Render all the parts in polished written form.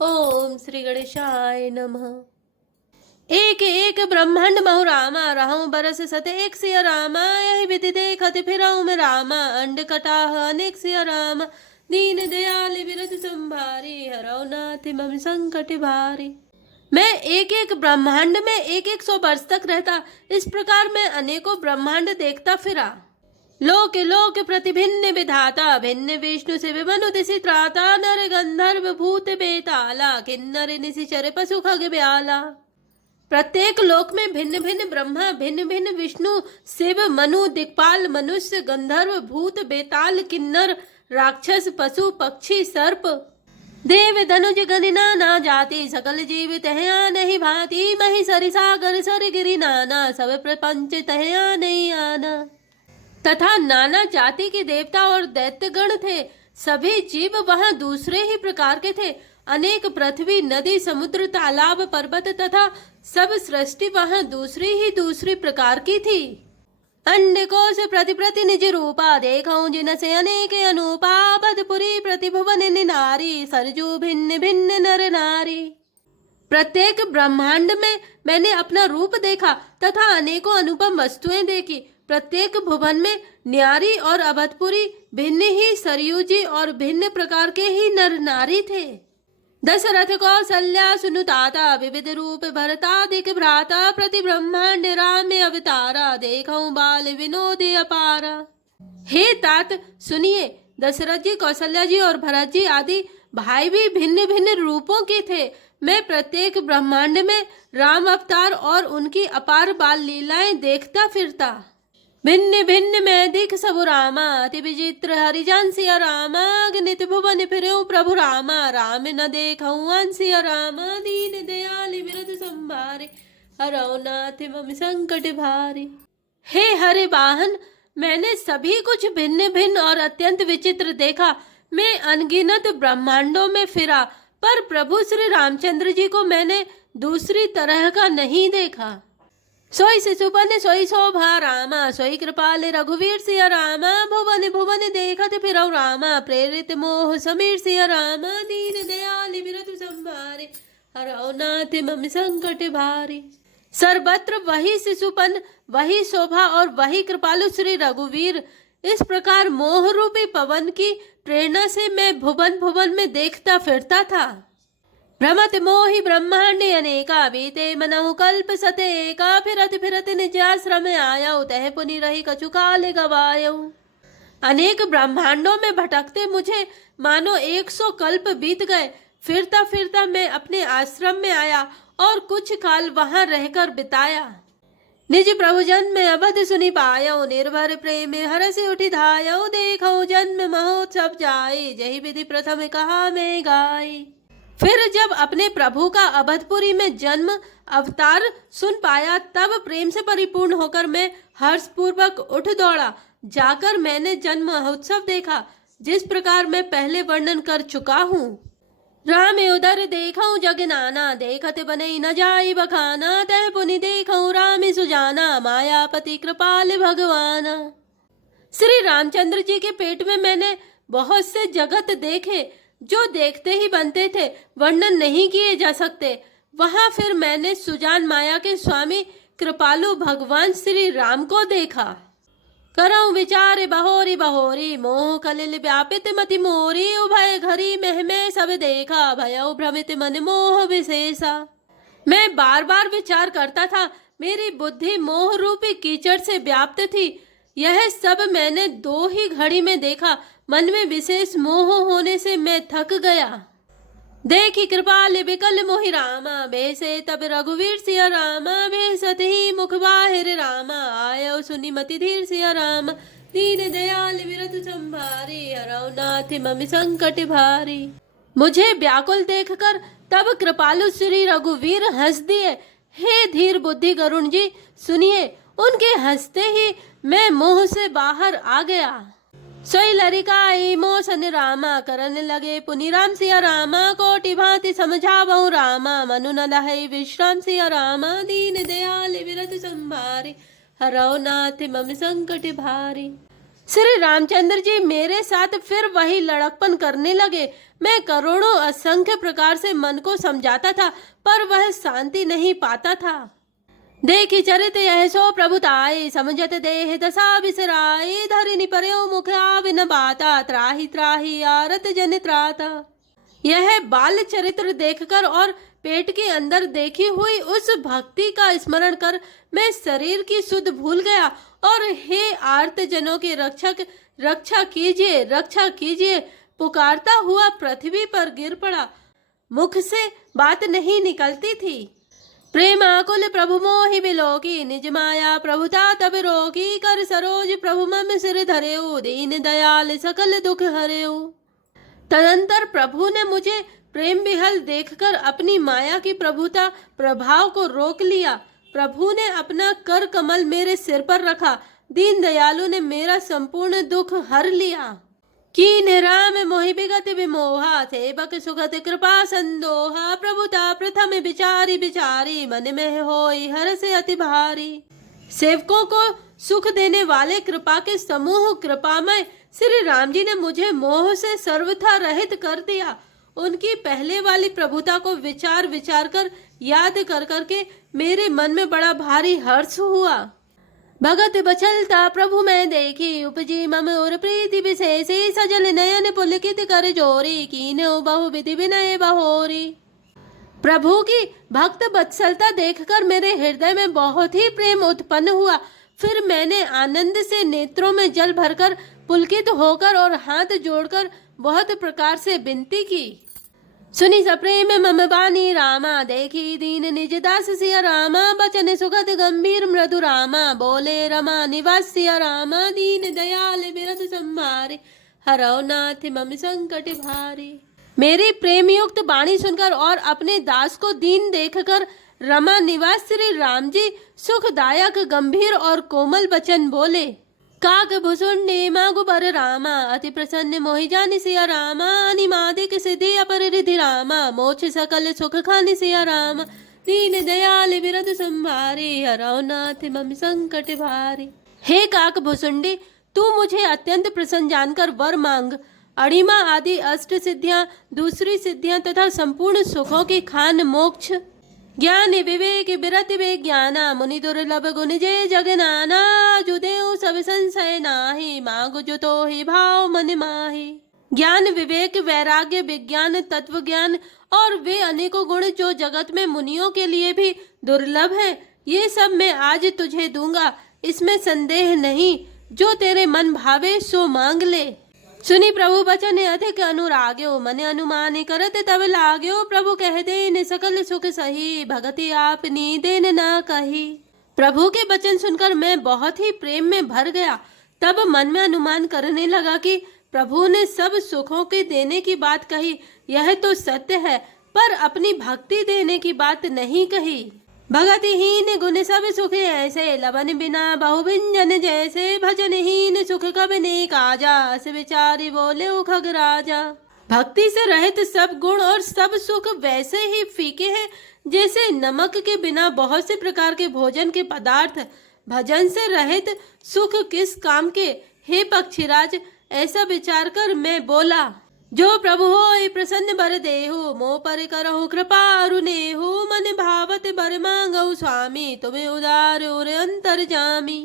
ओम श्री गणेशाय नमः। एक एक ब्रह्मांड महु रामा, रहूं बरस सत एक सिया रामा। यही विधि देखत फिरऊं में रामा, अंड कटाह अनेक सिया रामा। दीन दयाल विरत संभारी, हरौ नाथ मम संकट भारी। मैं एक एक ब्रह्मांड में एक एक 100 वर्ष तक रहता, इस प्रकार मैं अनेकों ब्रह्मांड देखता फिरा। लोक लोक प्रति भिन्न विधाता, भिन्न विष्णु से विमनु दिशि त्राता। नर गंधर्व भूत बेताला, किन्नर निशिचर पशु खग ब्याला। प्रत्येक लोक में भिन्न भिन्न ब्रह्मा, भिन्न भिन्न विष्णु, शिव, मनु, दिक्पाल, मनुष्य, गंधर्व, भूत, बेताल, किन्नर, राक्षस, पशु, पक्षी, सर्प, देव, धनुज, गण नाना जाति। सकल जीव तहया नहीं भांति, मही सरि सागर सर गिरि नाना। सब प्रपंच तहया नहीं आना। तथा नाना जाति के देवता और दैत्यगण थे। सभी जीव वहां दूसरे ही प्रकार के थे। अनेक पृथ्वी, नदी, समुद्र, तालाब, पर्वत तथा सब सृष्टि वहां दूसरी प्रकार की थी। अंड कोश प्रति प्रति निज रूपा, देखऊं जिन से अनेक अनूपा। बदपुरी प्रति भुवन नारी, सरजू भिन्न भिन्न नर नारी। प्रत्येक ब्रह्मांड में मैंने अपना रूप देखा तथा अनेकों अनुपम वस्तुएं देखी। प्रत्येक भुवन में न्यारी और अवधपुरी, भिन्न ही सरयूजी और भिन्न प्रकार के ही नर नारी थे। दशरथ कौसल्या सुनुताता, विविध रूप भरतादिक भ्राता। प्रति ब्रह्मांड राम अवतारा, देखऊं बाल विनोद अपारा। हे तात सुनिए, दशरथ जी, कौशल्या जी और भरत जी आदि भाई भी भिन्न भिन्न रूपों के थे। मैं प्रत्येक ब्रह्मांड में राम अवतार और उनकी अपार बाल लीलाएं देखता फिरता। भिन्न भिन्न मैं दिख सब रामा, अति विचित्र हरिजन सिया रामा। अगणित भुवन फिरऊं प्रभु रामा, राम न देखऊं अंसिया रामा। दीन दयाल विरत संभारे, हरौ नाथ मम संकट भारी। हे हरि वाहन, मैंने सभी कुछ भिन्न भिन्न और अत्यंत विचित्र देखा। मैं अनगिनत ब्रह्मांडों में फिरा, पर प्रभु श्री रामचंद्र जी को मैंने दूसरी तरह का नहीं देखा। सोई शिशुपन सोई शोभा रामा, सोई कृपाल रघुवीर सिया रामा। भुवन भुवन देखत फिरौ रामा, प्रेरित मोह समीर सिया रामा। दीन दयाल विरत संभारे, हरौ नाथ मम संकट भारी। सर्वत्र वही शिशुपन, वही शोभा और वही कृपालु श्री रघुवीर। इस प्रकार मोह रूपी पवन की प्रेरणा से मैं भुवन भुवन में देखता फिरता था। भ्रमत मोहि ब्रह्मांड अनेका, बीते मनहु कल्प सतेका। फिरत फिरत निज आश्रम आयऊ, तह पुनि रही कछु काल गवायऊ। अनेक ब्रह्मांडों में भटकते मुझे मानो 100 कल्प बीत गए। फिरता फिरता मैं अपने आश्रम में आया और कुछ काल वहां रहकर बिताया। निज प्रभुजन में अवध सुनि पायऊ, निर्भर प्रेम हरस उठि धायऊ। देखऊ जन्म महोत्सव जाई, जही विधि प्रथम कहा मैं गाई। फिर जब अपने प्रभु का अवधपुरी में जन्म अवतार सुन पाया, तब प्रेम से परिपूर्ण होकर मैं हर्षपूर्वक उठ दौड़ा। जाकर मैंने जन्म महोत्सव देखा, जिस प्रकार मैं पहले वर्णन कर चुका हूँ। राम उदर देखऊं जग नाना, देखत बने न जाई बखाना। तह पुनि देखऊं राम सुजाना, मायापति कृपाल भगवाना। श्री रामचंद्र जी के पेट में मैंने बहुत से जगत देखे, जो देखते ही बनते थे, वर्णन नहीं किए जा सकते। वहां फिर मैंने सुजान माया के स्वामी कृपालु भगवान श्री राम को देखा। करऊं विचार बहोरी बहोरी, मोह कलिल व्यापित मति मोरी। उभय घरी में सब देखा, भयउ भ्रमित मन मोह विशेषा। मैं बार बार विचार करता था, मेरी बुद्धि मोह रूपी कीचड़ से व्याप्त थी। यह सब मैंने 2 ही घड़ी में देखा। मन में विशेष मोह होने से मैं थक गया। देखी कृपाल विकल मोहि रामा, बेसे तब रघुवीर सिया रामा। बेसत ही मुख बाहिर रामा, आयो सुनि मति धीर सिया रामा। दीन दयाल विरत संभारी, हरौ नाथ मम संकट भारी। मुझे व्याकुल देखकर तब कृपालु श्री रघुवीर हंस दिए। हे धीर बुद्धि गरुण जी, सुनिए। उनके हंसते ही मैं मोह से बाहर आ गया। सोई लरिकाई मोसन रामा, करन लगे पुनि राम सिया रामा। कोटि भांति समझावऊं रामा, मनु न लहै विश्राम सिया रामा। दीन दयाल विरत संभारे, हरौ नाथ मम संकट भारी। श्री रामचंद्र जी मेरे साथ फिर वही लड़कपन करने लगे। मैं करोड़ों असंख्य प्रकार से मन को समझाता था, पर वह शांति नहीं पाता था। देखी चरित यह सो प्रभुताई, समझत देह दशा बिसराई, धरिनी पर्यो मुख आविन बाता, त्राहि त्राहि आरत जन त्राता। यह बाल चरित्र देखकर और पेट के अंदर देखी हुई उस भक्ति का स्मरण कर मैं शरीर की सुध भूल गया और हे आर्त जनों के रक्षक, रक्षा कीजिए, रक्षा कीजिए पुकारता हुआ पृथ्वी पर गिर पड़ा। मुख से बात नहीं निकलती थी। प्रेम आकुल प्रभु मोहि बिलोकी, निज माया प्रभुता तब रोकी, कर सरोज प्रभु मम सिर धरेऊ, दीन दयाल सकल दुख हरेऊ। तदंतर प्रभु ने मुझे प्रेम विहल देखकर अपनी माया की प्रभुता प्रभाव को रोक लिया। प्रभु ने अपना कर कमल मेरे सिर पर रखा। दीन दयालु ने मेरा संपूर्ण दुख हर लिया। कीन राम मोहि विगत विमोहा, सेवक सुगत कृपा संदोहा, प्रभुता प्रथम विचारी विचारी, मन में होई हर से अति भारी। सेवकों को सुख देने वाले कृपा के समूह कृपामय श्री राम जी ने मुझे मोह से सर्वथा रहित कर दिया। उनकी पहले वाली प्रभुता को विचार विचार कर याद कर करके मेरे मन में बड़ा भारी हर्ष हुआ। भगत बचलता प्रभु मैं देखी, उपजी मम और प्रीति विशेषी, सजल नयन पुलकित कर जोरी, कीन्यो बहु विधि विनय बहोरी। प्रभु की भक्त बत्सलता देखकर मेरे हृदय में बहुत ही प्रेम उत्पन्न हुआ। फिर मैंने आनंद से नेत्रों में जल भरकर पुलकित होकर और हाथ जोड़कर बहुत प्रकार से विनती की। सुनी सप्रेम मम बानी रामा, देखी दीन निज दास सिया रामा, बचन सुखद गंभीर मृदु रामा, बोले रमा निवास सिया रामा, दीन दयाल बिरद संभारे, हरौ नाथ मम संकट भारे। मेरी प्रेम युक्त वाणी सुनकर और अपने दास को दीन देखकर रमा निवास श्री राम जी सुखदायक गंभीर और कोमल वचन बोले। काक भुसुंडी मागु बर रामा, अति प्रसन्न मोहि जानि सिया रामा, अनिमादिक सिद्धि अपर रिधि रामा, मोक्ष सकल सुख खानि सिया रामा, दीन दयाल बिरद संभारे, हरौ नाथ मम संकट भारे। हे काक भुसुंडी, तू मुझे अत्यंत प्रसन्न जानकर वर मांग। अणिमा आदि अष्ट सिद्धियां, दूसरी सिद्धियां तथा संपूर्ण सुखों की खान मोक्ष, ज्ञान विवेक बिरत विज्ञाना, मुनि दुर्लभ गुण जय जगनाना, जुदेव सब संशय नाही, मांग जो तो ही भाव मन माही। ज्ञान विवेक वैराग्य विज्ञान तत्व ज्ञान और वे अनेकों गुण जो जगत में मुनियों के लिए भी दुर्लभ हैं, ये सब मैं आज तुझे दूंगा, इसमें संदेह नहीं। जो तेरे मन भावे सो मांग ले। सुनी प्रभु बचन अधिक अनुराग्यो, मन अनुमान करत तब लाग्यो, प्रभु कह देन सकल सुख सही, भगति आपनी देन ना कही। प्रभु के वचन सुनकर मैं बहुत ही प्रेम में भर गया। तब मन में अनुमान करने लगा कि प्रभु ने सब सुखों के देने की बात कही, यह तो सत्य है, पर अपनी भक्ति देने की बात नहीं कही। भगतिहीन गुण सब सुख ऐसे, लवन बिना बहुभिंजन जैसे, भजनहीन सुख कब ने काजा, अस विचारी बोले खग राजा। भक्ति से रहित सब गुण और सब सुख वैसे ही फीके हैं जैसे नमक के बिना बहुत से प्रकार के भोजन के पदार्थ। भजन से रहित सुख किस काम के, हे पक्षीराज। ऐसा विचार कर मैं बोला, जो प्रभु होय प्रसन्न बर देहु, मोह पर करहु कृपा अरुनेहु, मन भावत बर मांगहु स्वामी, तुम्हें उदार और अंतर जामी।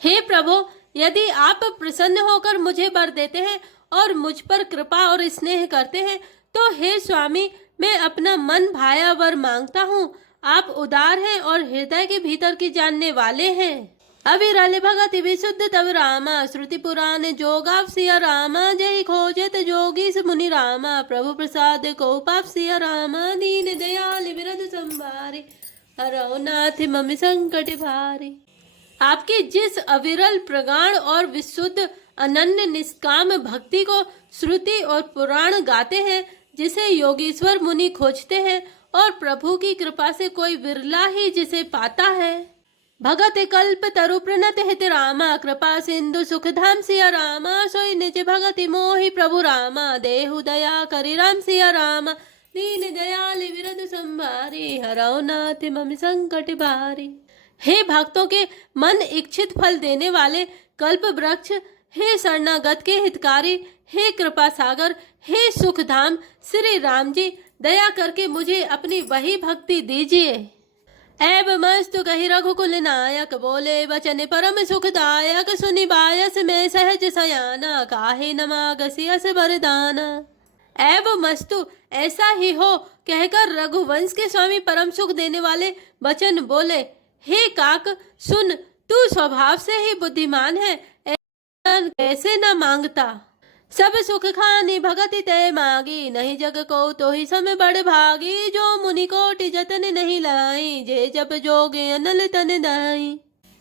हे प्रभु, यदि आप प्रसन्न होकर मुझे बर देते हैं और मुझ पर कृपा और स्नेह करते हैं, तो हे स्वामी मैं अपना मन भाया वर मांगता हूँ। आप उदार हैं और हृदय के भीतर की जानने वाले हैं। अविरल भगति विशुद्ध तब रामा, श्रुति पुराण जोगाव सिया रामा, जय खोजत जोगी मुनि रामा, प्रभु प्रसाद को पाप सिया रामा, दीन दयाल बिरद संभारे, हरौ नाथ मम संकट भारे। आपकी जिस अविरल प्रगाढ़ और विशुद्ध अनन्य निष्काम भक्ति को श्रुति और पुराण गाते हैं, जिसे योगीश्वर मुनि खोजते हैं और प्रभु की कृपा से कोई विरला ही जिसे पाता है। भगत कल्प तरु प्रणत हित रामा, कृपा सिंधु सुख धाम सिया रामा, सोई निज भगति मोहि प्रभु रामा, देहु दया करि राम सिया रामा, दीन दयाल विरद संभारे, हरौ नाथ मम संकट भारे। हे भक्तों के मन इच्छित फल देने वाले कल्प वृक्ष, हे शरणागत के हितकारी, हे कृपा सागर, हे सुखधाम श्री राम जी, दया करके मुझे अपनी वही भक्ति दीजिए। ऐब मस्तु कही रघुकुल नायक, बोले वचन परम सुखदायक, सुनि बायस में सहज सयाना, काहे न मागसी अस वरदाना। ऐब मस्तु ऐसा ही हो कहकर रघुवंश के स्वामी परम सुख देने वाले वचन बोले। हे काक सुन, तू स्वभाव से ही बुद्धिमान है, कैसे न मांगता। सब सुख खानी भगति तय मांगी, नहीं जग को तो ही सम बड़ भागी, जो मुनि कोटि जतन नहीं लाई, जे जब जोगे अनल तन दाई।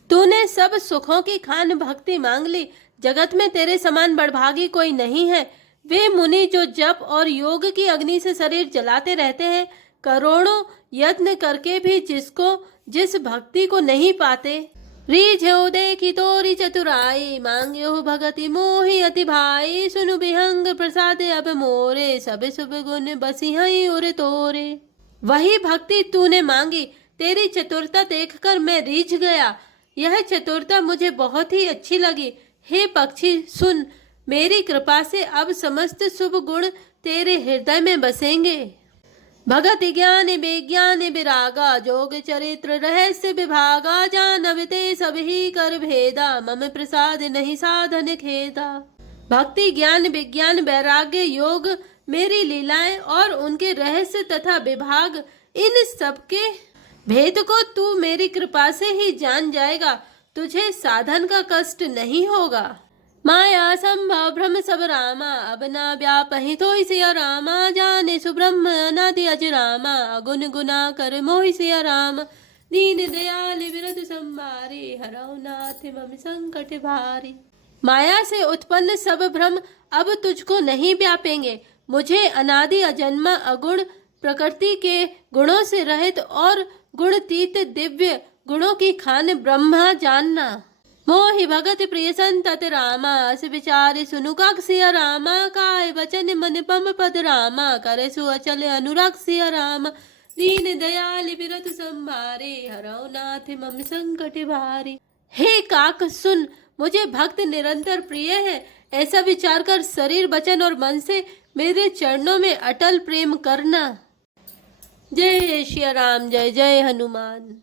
तूने सब सुखों की खान भक्ति मांग ली, जगत में तेरे समान बड़भागी कोई नहीं है। वे मुनि जो जप और योग की अग्नि से शरीर जलाते रहते हैं, करोड़ों यत्न करके भी जिस भक्ति को नहीं पाते। रीझो देखी तोरी चतुराई, मांग्यो भगति मोहि अति भाई, सुनु विहंग प्रसाद अब मोरे, सब शुभ गुण बसी हई उर तोरे। वही भक्ति तूने मांगी, तेरी चतुरता देखकर मैं रीझ गया। यह चतुरता मुझे बहुत ही अच्छी लगी। हे पक्षी सुन, मेरी कृपा से अब समस्त शुभ गुण तेरे हृदय में बसेंगे। भगत ज्ञान विज्ञान विरागा, जोग चरित्र रहस्य विभागा, जानविते सब ही कर भेदा, मम प्रसाद नहीं साधन खेदा। भक्ति ज्ञान विज्ञान वैराग्य योग मेरी लीलाएं और उनके रहस्य तथा विभाग, इन सबके भेद को तू मेरी कृपा से ही जान जाएगा। तुझे साधन का कष्ट नहीं होगा। माया संभव भ्रम सब रामा, अब ना व्यापहि तो सिया रामा, जाने सुब्रह्म अनादि अजरामा, गुण गुना कर मोहि सिया राम, दीन दयाल विरत संभारी, हरौ नाथ मम संकट भारी। माया से उत्पन्न सब भ्रम अब तुझको नहीं व्यापेंगे। मुझे अनादि अजन्मा अगुण प्रकृति के गुणों से रहित और गुणतीत दिव्य गुणों की खान ब्रह्मा जानना। मोहि भगत प्रिय संतत रामा, अस विचार सुनु सिया रामा, काय वचन मन पम पद रामा, करे सु अचल अनुराग सिया राम, दीन दयाल विरत संभारे, हरौ नाथ मम संकट भारी। हे काक सुन, मुझे भक्त निरंतर प्रिय है, ऐसा विचार कर शरीर वचन और मन से मेरे चरणों में अटल प्रेम करना। जय श्री राम, जय जय हनुमान।